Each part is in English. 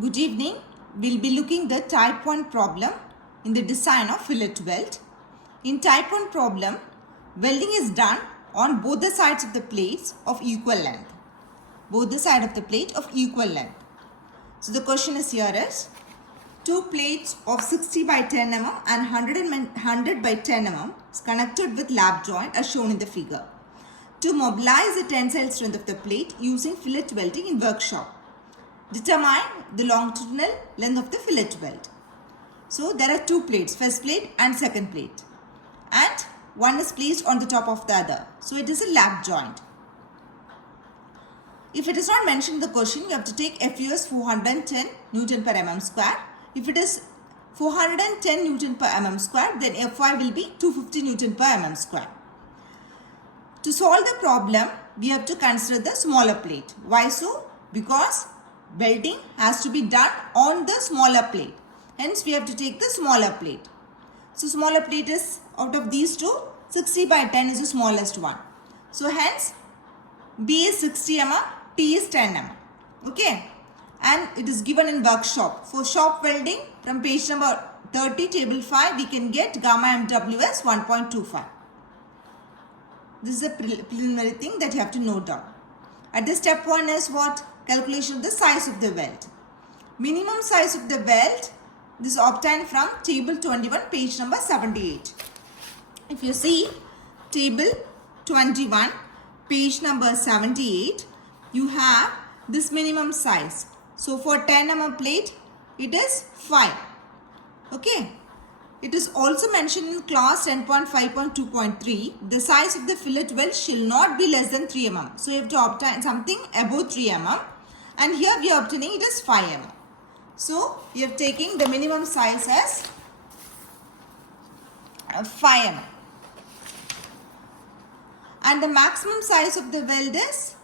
Good evening. We'll be looking the type 1 problem in the design of fillet weld. In type 1 problem, welding is done on both the sides of the plates of equal length. Both the side of the plate of equal length. So the question is here is, two plates of 60 by 10 mm and 100 by 10 mm is connected with lap joint as shown in the figure. To mobilize the tensile strength of the plate using fillet welding in workshop. Determine the longitudinal length of the fillet weld. So there are two plates, first plate and second plate. And one is placed on the top of the other. So it is a lap joint. If it is not mentioned in the question, you have to take FU as 410 Newton per mm square. If it is 410 Newton per mm square, then Fy will be 250 Newton per mm square. To solve the problem, we have to consider the smaller plate. Why so? Because welding has to be done on the smaller plate. Hence, we have to take the smaller plate. So, smaller plate is, out of these two, 60 by 10 is the smallest one. So, hence, B is 60 mm, T is 10 mm. Okay. And it is given in workshop. For shop welding, from page number 30, table 5, we can get gamma MW as 1.25. This is a preliminary thing that you have to note down. At the step 1 is what? Calculation of the size of the weld. Minimum size of the weld, this is obtained from table 21, page number 78. If you see table 21, page number 78, you have this minimum size. So for 10 mm plate, it is 5. Okay. It is also mentioned in clause 10.5.2.3, the size of the fillet weld shall not be less than 3 mm. So you have to obtain something above 3 mm. And here we are obtaining it as 5 mm. So we are taking the minimum size as 5 mm. And the maximum size of the weld is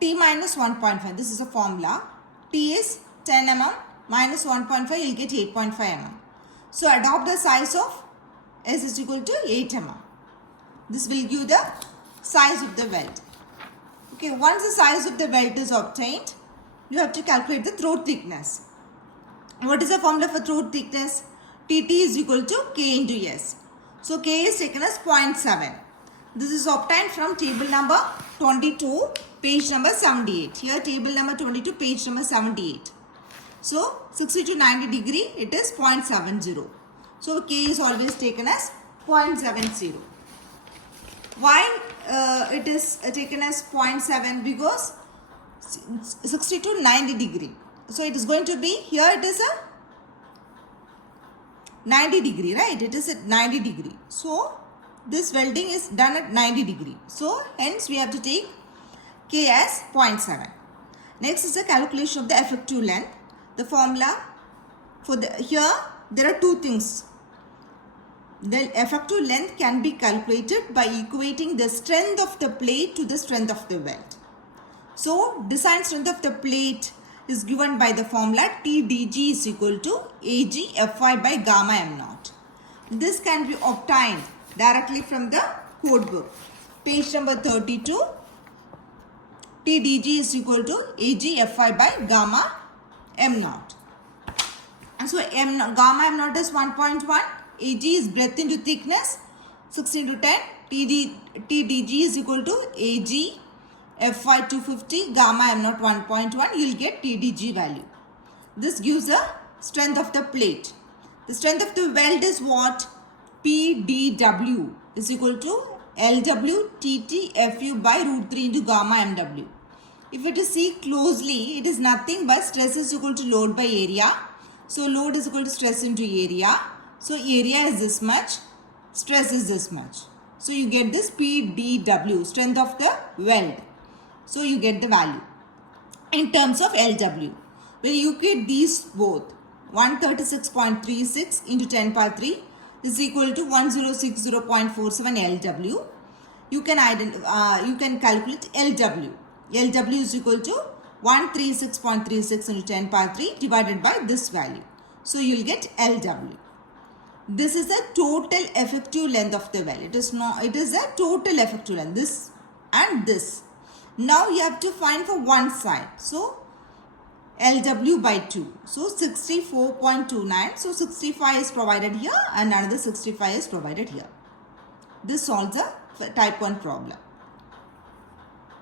T minus 1.5. This is a formula. T is 10 mm minus 1.5, you will get 8.5 mm. So adopt the size of S is equal to 8 mm. This will give the size of the weld. Okay, once the size of the weld is obtained, you have to calculate the throat thickness. What is the formula for throat thickness? TT is equal to K into S. So K is taken as 0.7. This is obtained from table number 22, page number 78. Here table number 22, page number 78. So 60 to 90 degree, it is 0.70. So K is always taken as 0.70. Why it is taken as 0.7? Because 60 to 90 degree. So it is going to be, here it is a 90 degree, right? It is at 90 degree. So this welding is done at 90 degree. So hence we have to take K as 0.7. Next is the calculation of the effective length. The formula for here there are two things. The effective length can be calculated by equating the strength of the plate to the strength of the weld. So design strength of the plate is given by the formula TDG is equal to AG Fy by gamma m naught. This can be obtained directly from the code book. Page number 32. TDG is equal to AG Fy by gamma m naught. And so gamma m naught is 1.1. Ag is breadth into thickness 16 to 10. TDG is equal to Ag Fy 250 gamma m naught 1.1. You will get TDG value. This gives the strength of the plate. The strength of the weld is what? PDW is equal to LW TT Fu by root 3 into gamma mW. If it is see closely, it is nothing but stress is equal to load by area. So load is equal to stress into area. So area is this much, stress is this much. So you get this PDW, strength of the weld. So you get the value. In terms of LW, when you get these both, 136.36 into 10 power 3 is equal to 1060.47 LW. You can calculate LW. LW is equal to 136.36 into 10 power 3 divided by this value. So you will get LW. This is the total effective length of the weld. It is a total effective length. This and this. Now you have to find for one side. So LW by 2. So 64.29. So 65 is provided here and another 65 is provided here. This solves the type 1 problem.